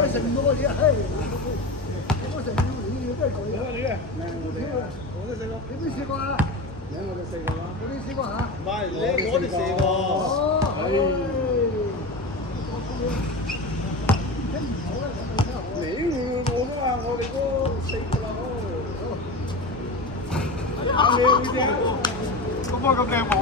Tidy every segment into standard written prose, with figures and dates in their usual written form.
而家成多你啊，嘿，我成你都係佢啊，你啊，我都食過，你未試過啊？我就試過啦，我哋試過嚇？唔係，我哋試過。哦，你我都話我哋都試過啦，咁靚嘅啫，咁咁靚冇。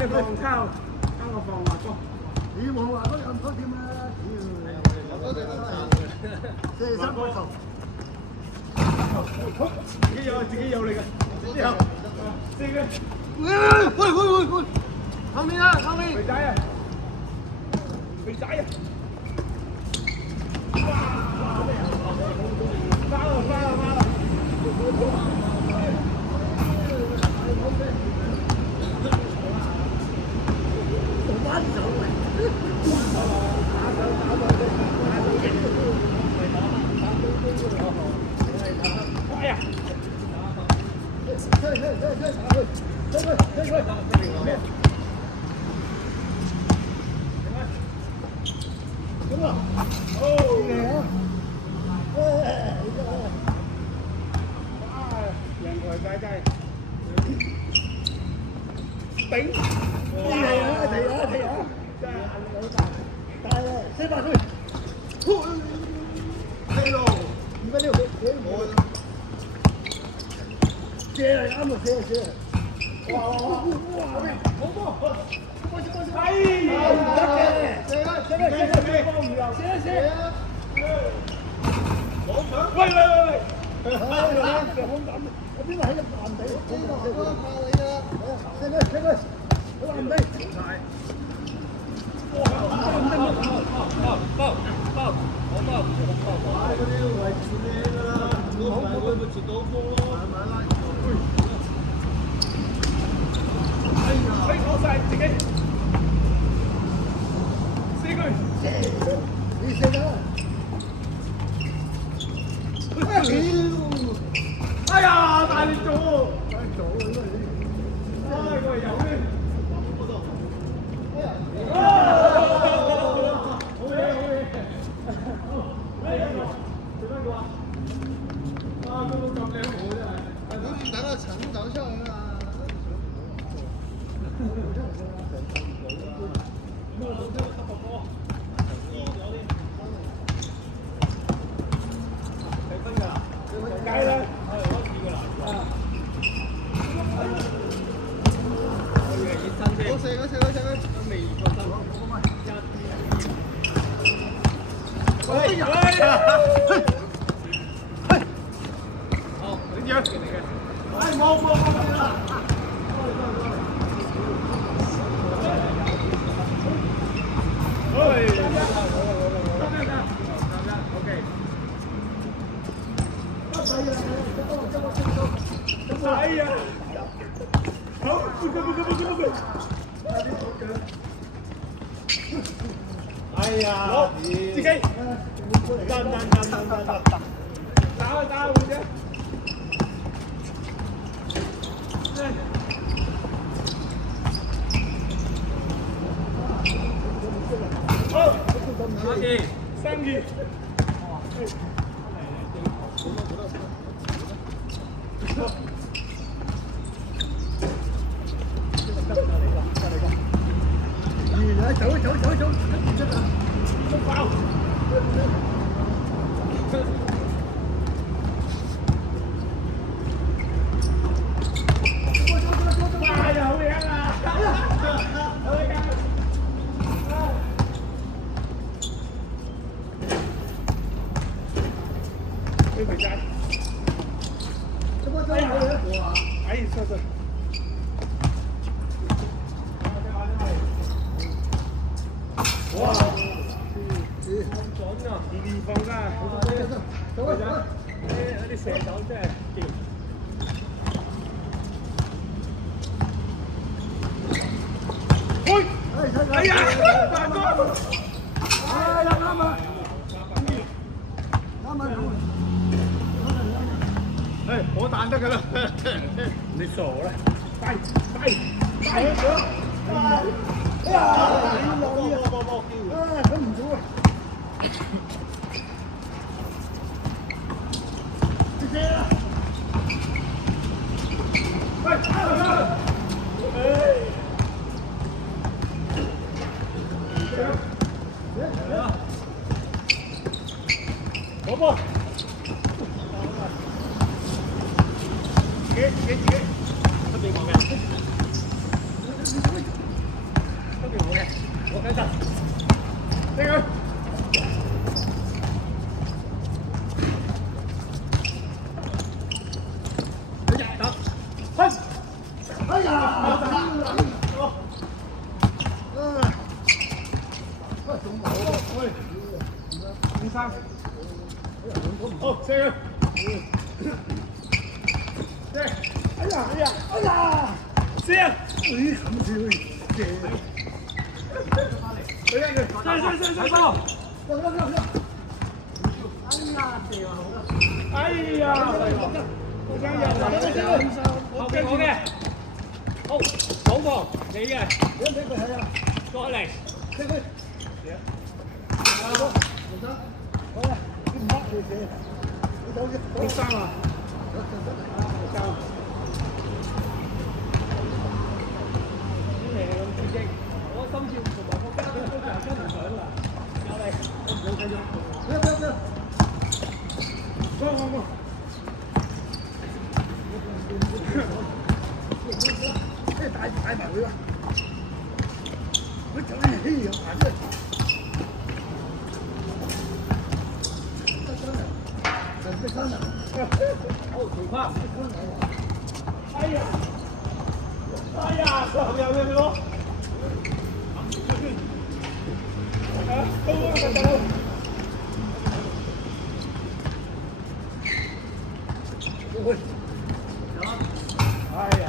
你放ข้าวก็放華哥，你冇話嗰咁多點啊？43個頭，自己有嚟㗎，之後4個，喂，後面啊，後面，肥仔啊，花啦！哎呀！頂！係啊！真係眼好大，大啦，400歲，係咯，260，我借啊，啱啊，借！哇！好波！係唔得嘅，借！喂！我邊度喺個爛地？射佢！好爛地！爆！嗰啲位置靚㗎啦，我咪接到波咯。攞晒自己，射佢！你射㗎！哎呀，大力咗！哎，個油咧！拿到城找校园啊！計啦，我射佢，未放心。哎呀！好，不夠！哎呀！自己，打，回去。好，3-2。走，都爆！哇！又好靚啊！飛回家。哎，錯。哇！準啊！2放㗎，啲射手真係勁。喂！哎呀！大哥！哎呀，啱啊！係。我彈得㗎啦。你傻啦！快！哎呀！佢唔做啊！謝啦！喂！好波！自己，出邊我嘅，我跟上，呢個。哎呀！第三，好，下個，對，哎呀，先，你冚住佢，再到，哎呀，好想入，後邊我嘅，好，保防你嘅，過嚟，第三啊！我心跳同埋個家長都跟唔上啦，有嚟，不要，過，帶埋佢啦，佢就係稀有顏色。好，奇葩！哎呀，後面嗰個，哎呀，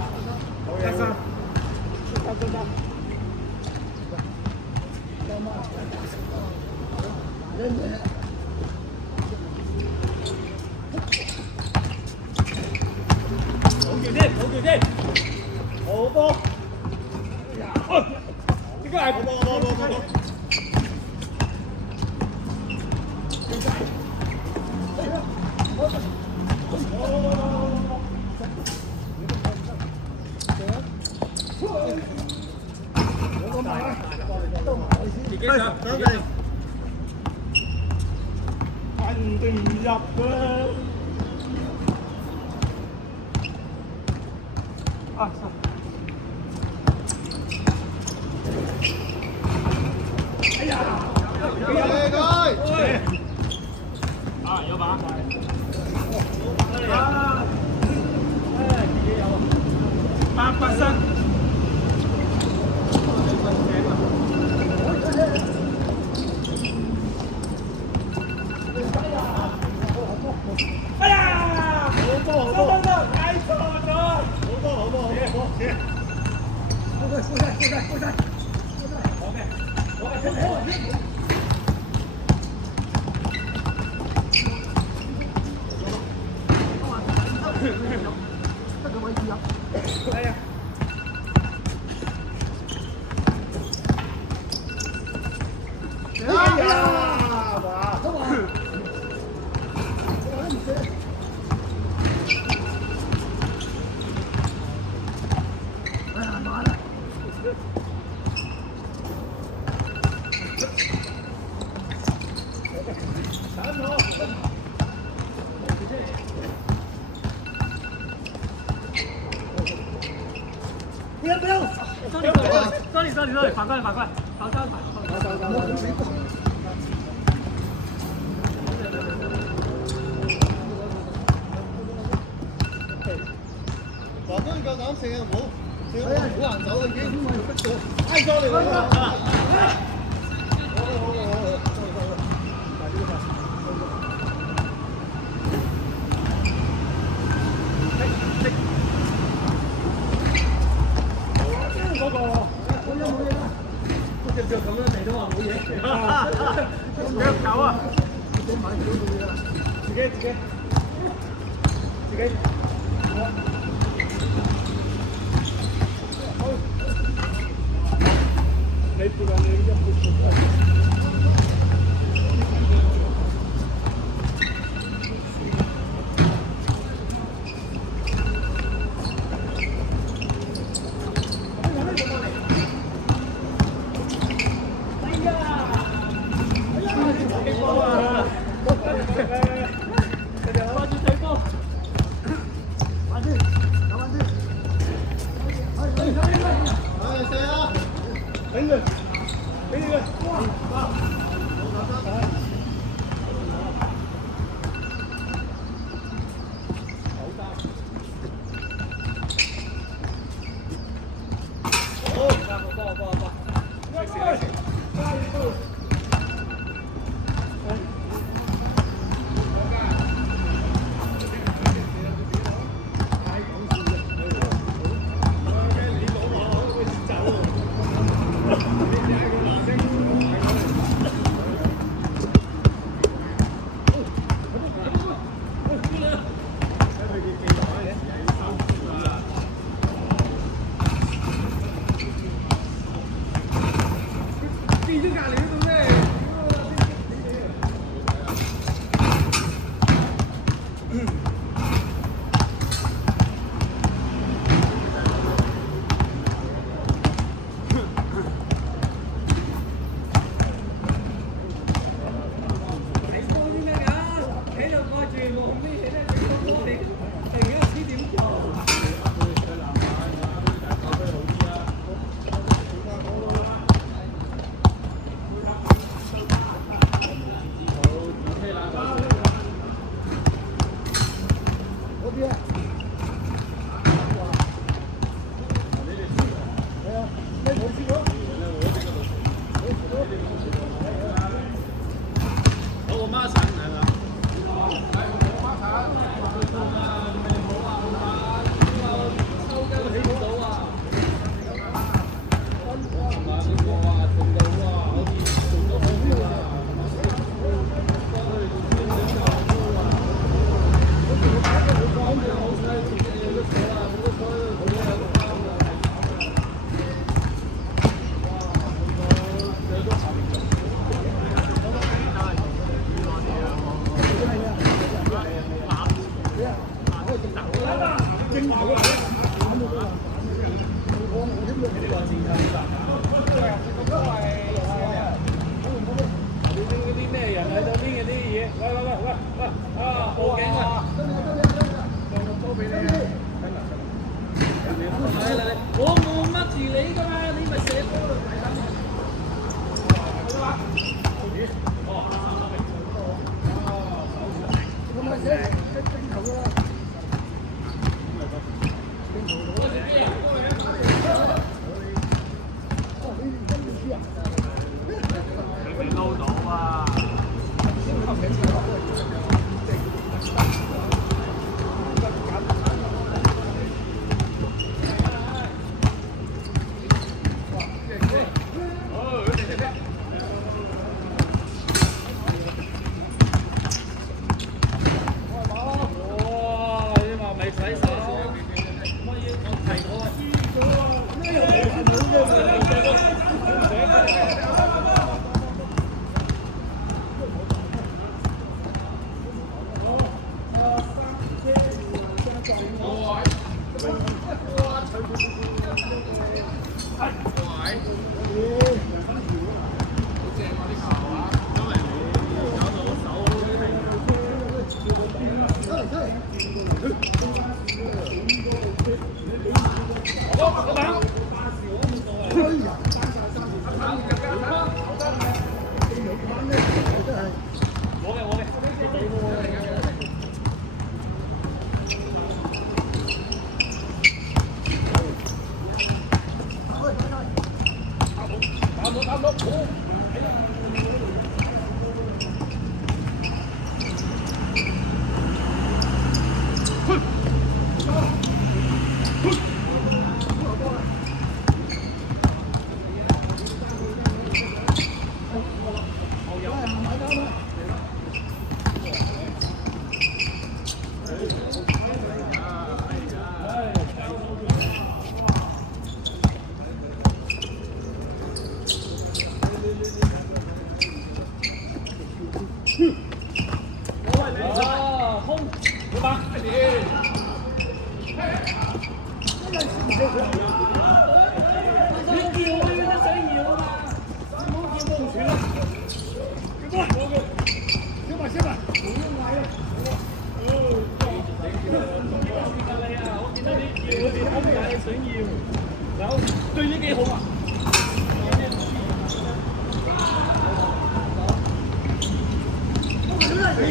第三，好條波，點解係波？自己上，肯定入嘅。哎呀！有把。自己有。8身。哎呀！好波，睇錯咗。好波，行。過晒。得個位置入。係啊。哎呀！麻了。不要！sorry，反過來，跑交排。華哥你夠膽射啊！好難走啊已經，逼到挨咗你啦！冇隻腳咁樣嚟都話冇嘢，腳狗啊！自己。你附近你一般。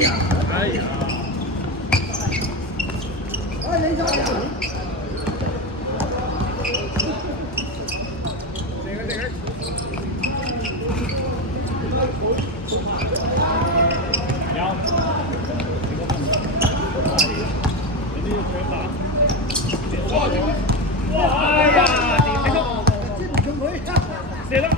哎呀！哎，人家呀！这个。要。哎呀！谁了？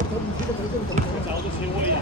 找到切位啊！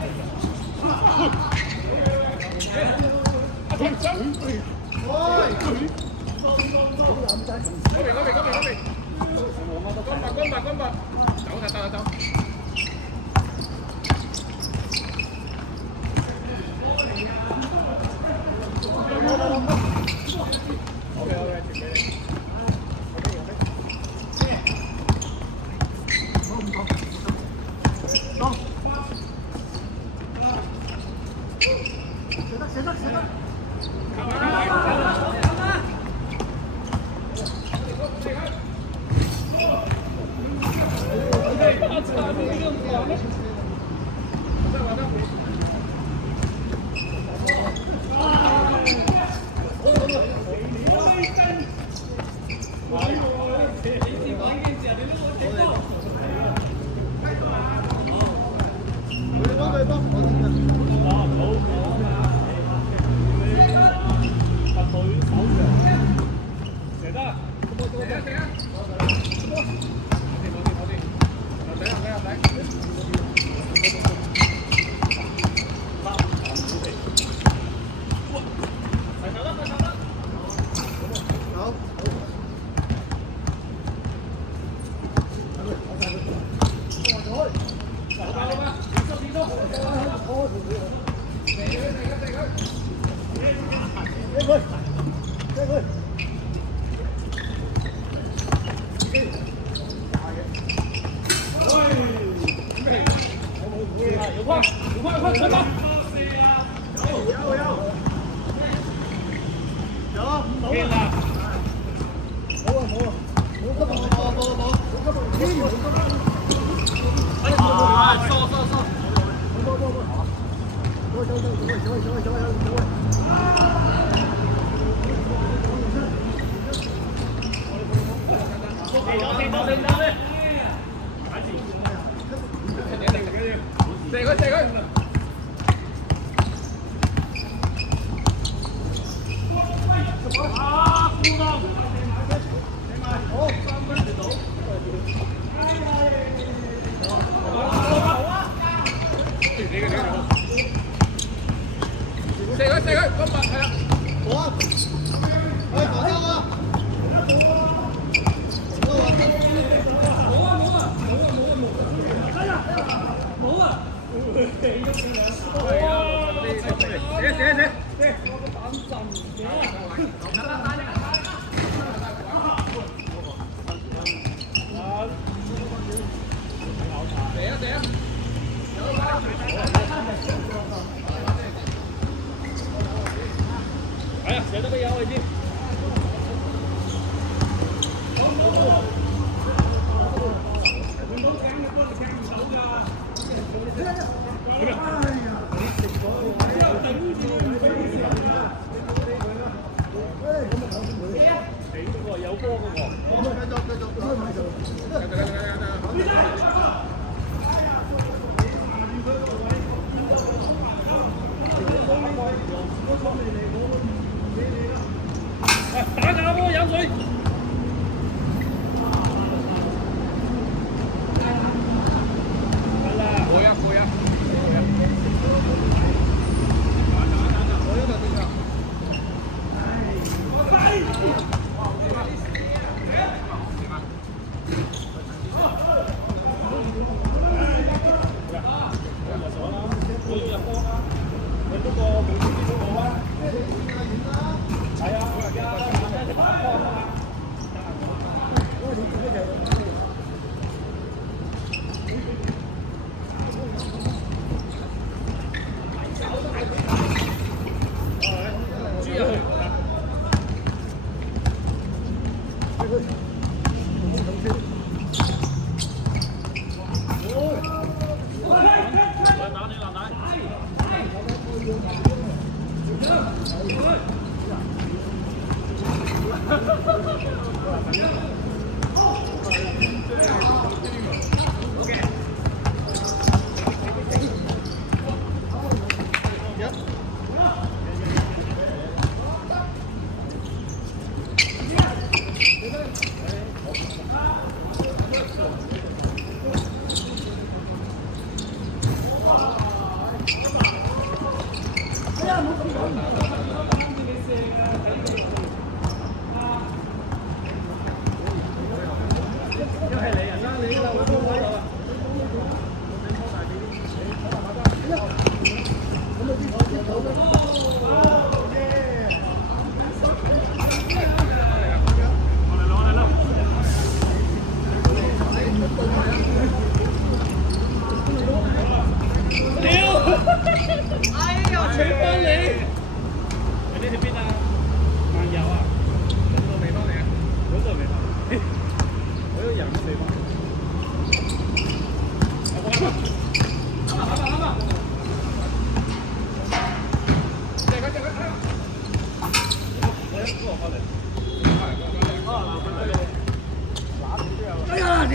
打架喎，飲水。哎呀，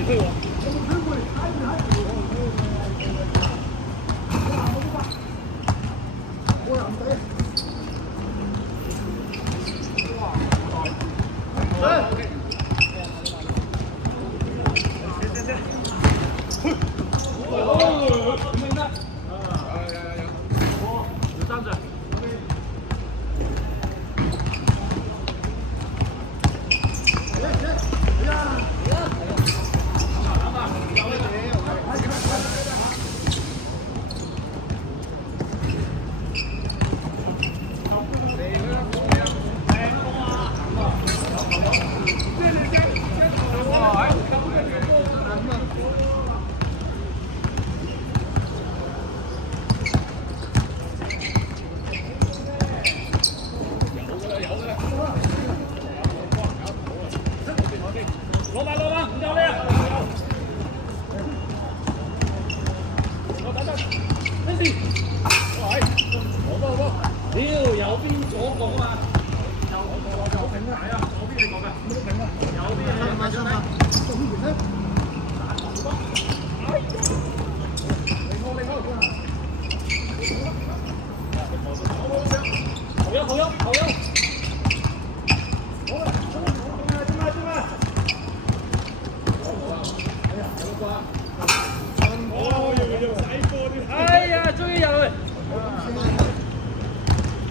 这个了。哦，又洗波啲。哎呀，終於入去。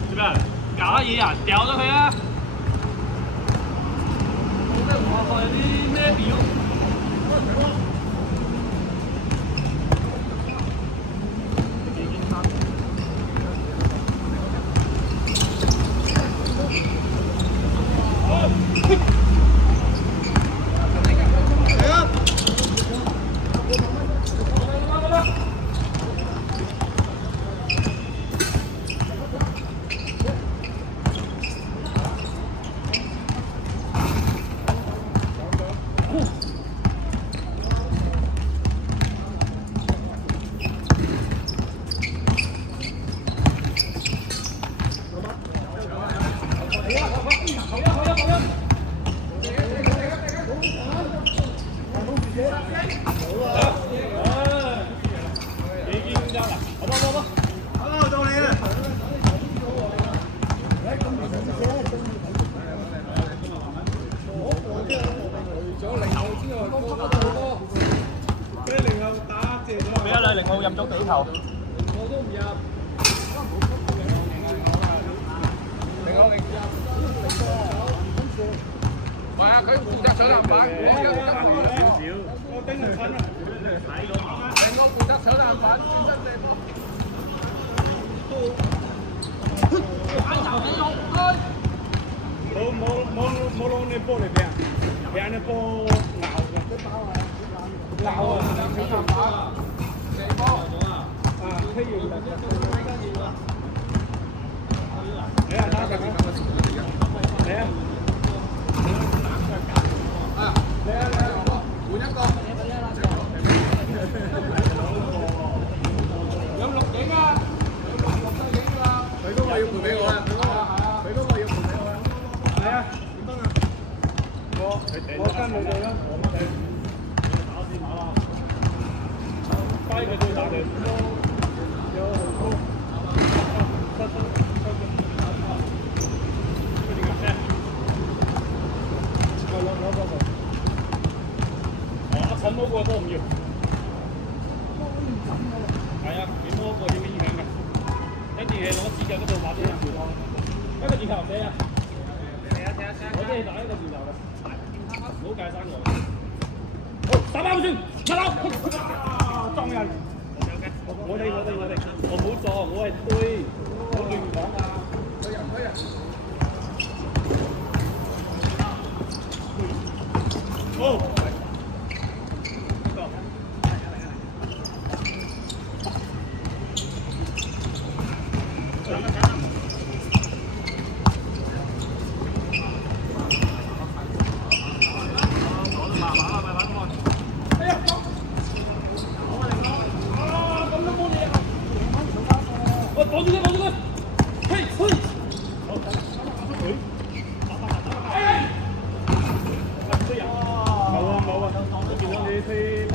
做咩啊？搞乜嘢啊？掉咗佢啊！冇得我學啲咩表？俾咗你，令我入咗幾球。我都唔入。係啊，佢負責上籃板，我頂佢近啊！成個負責上籃板，轉身射波。冇攞你波嚟掟，掟你波咬㗎。咬啊！上籃板，射波啊！踢完嚟啊！打實啊！嚟啊！嚟啊！換一個。有錄影啊！有錄影㗎。佢嗰個要賠俾我啊！佢嗰個要賠俾我啊！係啊！點分啊？我跟你哋啦。快佢對打嘅。有好多。陳嗰個都唔要。係啊，你摸個要影響㗎。跟住攞指甲嗰度畫啲人字咯。一個字頭寫啊！我即係打一個字頭嘅，唔好計生我。好，打包先，出手！撞人！我哋，我唔好撞，我係推，我亂講啊！推人！好。攞住佢！嘿！冇啊！我見到你推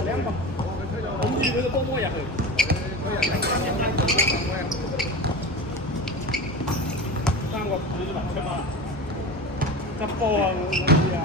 兩個，捧住佢個波入去。三個你都難出嘛？執波啊！我知啊！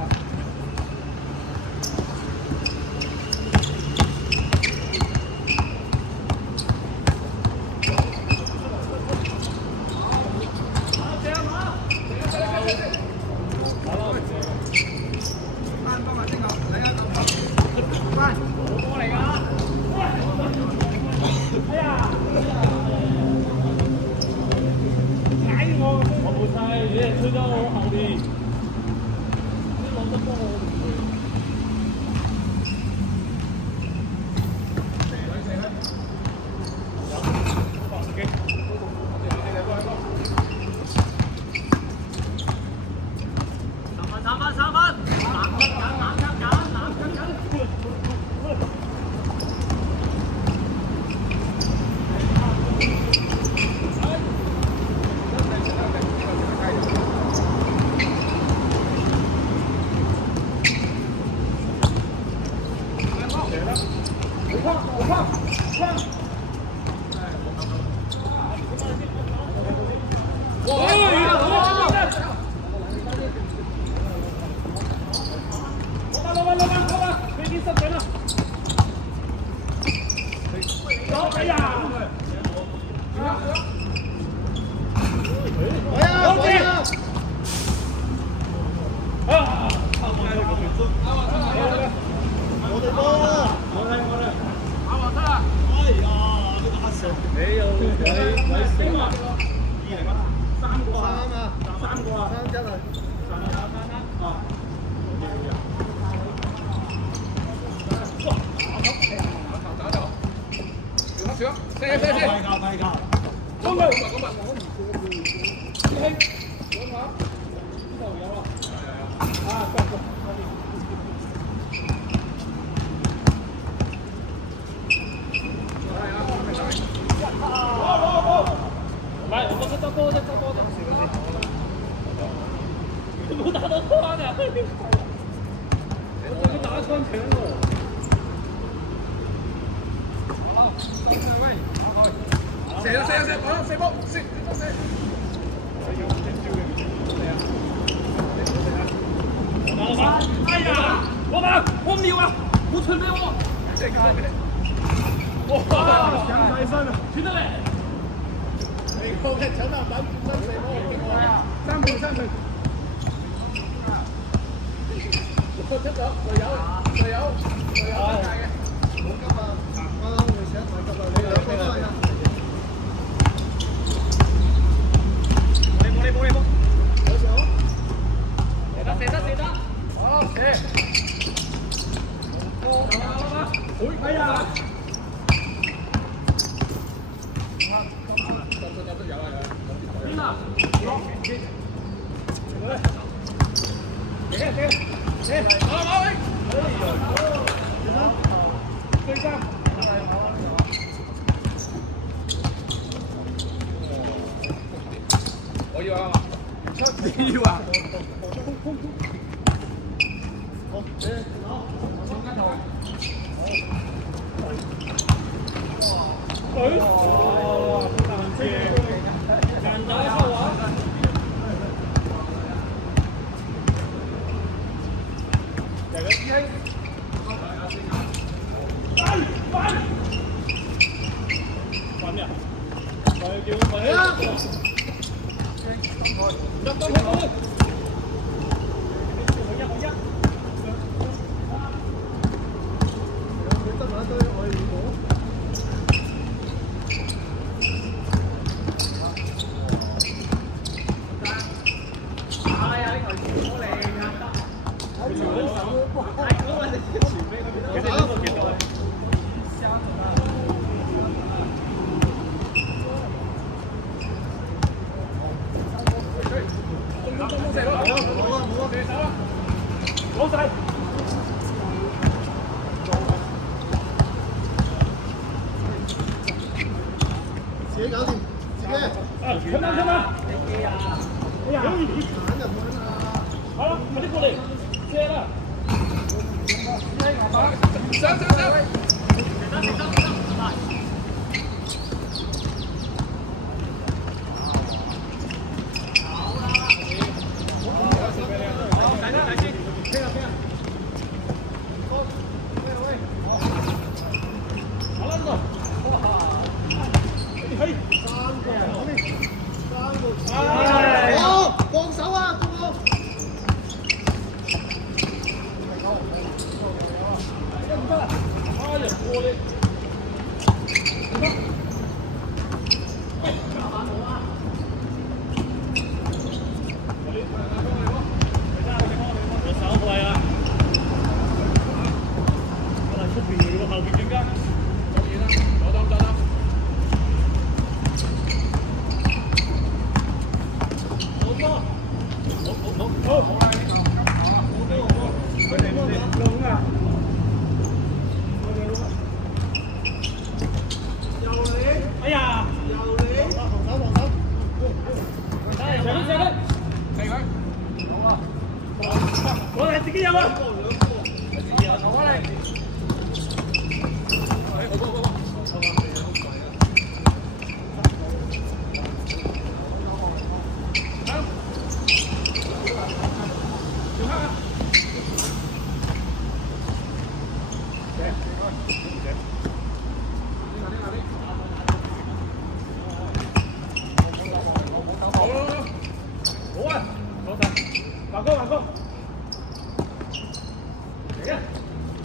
推到我後邊，你攞得波我唔會。三分，哎呀！没有，四嘛，三個啊，三真係。啊！中佢。唔係，我覺得執波啫，執波啫。冇打到框啊！我哋打穿牆喎。好，射波，射！哎呀，我瞄啊，冇傳俾我。哇！上晒身啊！傳得嚟。你個嘅搶籃板轉身射波，三分。出咗，隊友，大嘅，冇急啊！啱啱會寫太急啦，你兩個都係啊！玻璃，射得，好射！哎呀！邊啊？我要啊！你要啊？好，中間頭。哇！難打一號啊！快咩啊？我要叫佢啊！攞晒！自己搞掂，自己。come on！哎呀！好啦，快啲過嚟，射啦！上！放手啊！哎呀！我哋自己有啊！好啊，老實，慢哥，嚟啊，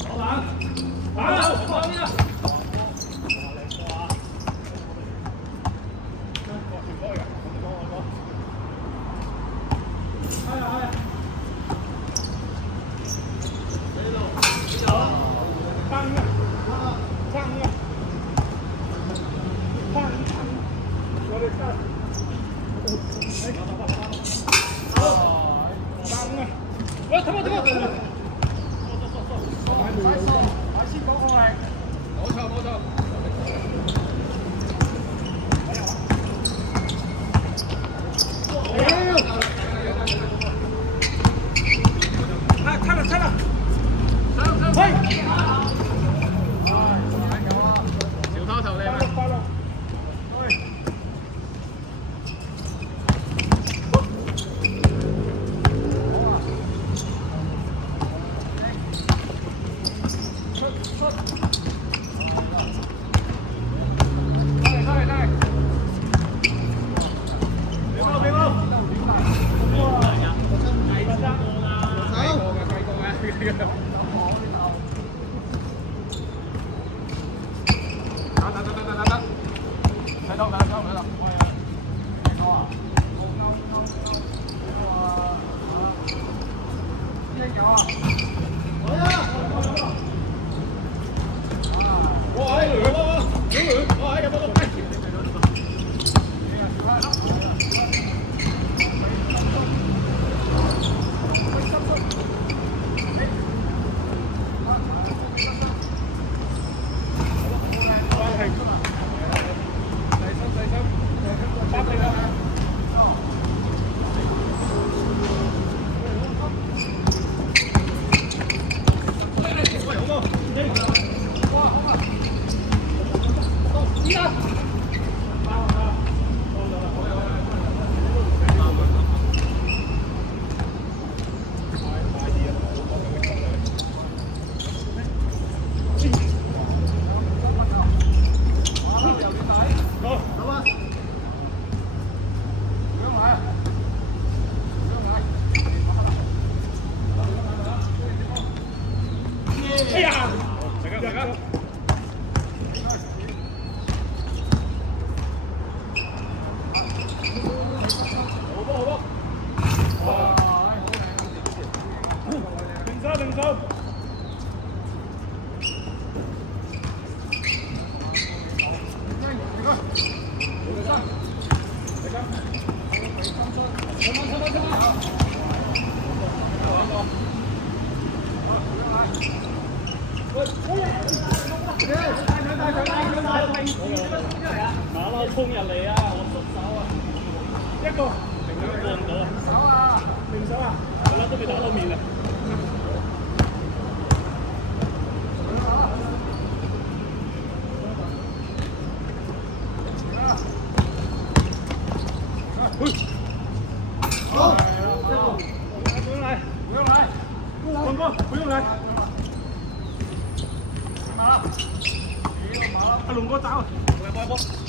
老闆，打啦，放啲啊！喂，睇下，快先講個係，冇錯。差啦，喂！小偷頭靚啊！快樂，哎呀！大家。好波！零手。馬騮衝入嚟啊！我順手啊，一個過唔到啊！零手啊！我粒都未打到面啊！好，不用来，广哥不用来。阿龍哥走，我波。